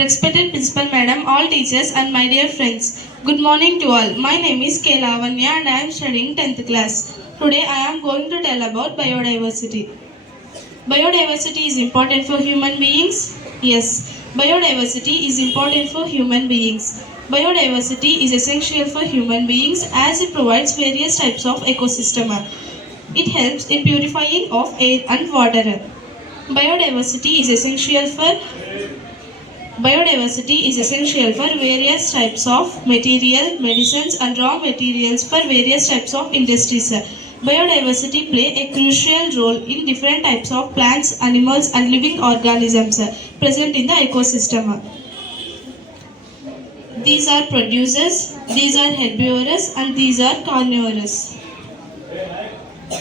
Respected Principal Madam, all teachers and my dear friends, good morning to all. My name is K. Lavanya and I am studying 10th class. Today I am going to tell about biodiversity. Biodiversity is important for human beings? Yes, biodiversity is important for human beings. Biodiversity is essential for human beings as it provides various types of ecosystem. It helps in purifying of air and water. Biodiversity is essential for various types of material, medicines and raw materials for various types of industries. Biodiversity play a crucial role in different types of plants, animals and living organisms present in the ecosystem. These are producers, these are herbivores and these are carnivorous.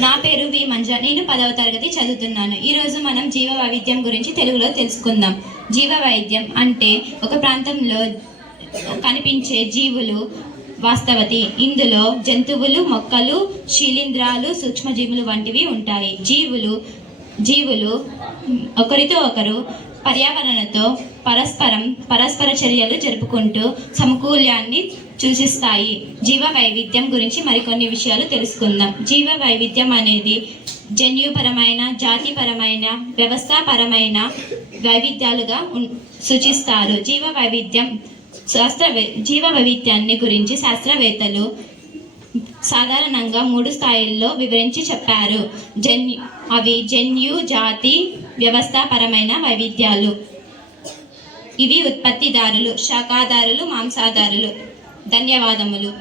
నా పేరు వి మంజ. నేను 10వ తరగతి చదువుతున్నాను. ఈరోజు మనం జీవ వైవిధ్యం గురించి తెలుగులో తెలుసుకుందాం. జీవ వైవిధ్యం అంటే ఒక ప్రాంతంలో కనిపించే జీవులు వాస్తవతి. ఇందులో జంతువులు, మొక్కలు, శిలీంధ్రాలు, సూక్ష్మజీవులు వంటివి ఉంటాయి. జీవులు ఒకరితో ఒకరు పర్యావరణతో పరస్పర చర్యలు జరుపుకుంటూ సమకూల్యాన్ని సూచిస్తాయి. జీవ వైవిధ్యం గురించి మరికొన్ని విషయాలు తెలుసుకుందాం. జీవ వైవిధ్యం అనేది జన్యుపరమైన, జాతిపరమైన, వ్యవస్థాపరమైన వైవిధ్యాలుగా సూచిస్తారు. జీవ వైవిధ్యాన్ని గురించి శాస్త్రవేత్తలు సాధారణంగా 3 స్థాయిల్లో వివరించి చెప్పారు. అవి జన్యు, జాతి, వ్యవస్థాపరమైన వైవిధ్యాలు. ఇవి ఉత్పత్తిదారులు, శాఖాదారులు, మాంసాదారులు. ధన్యవాదములు.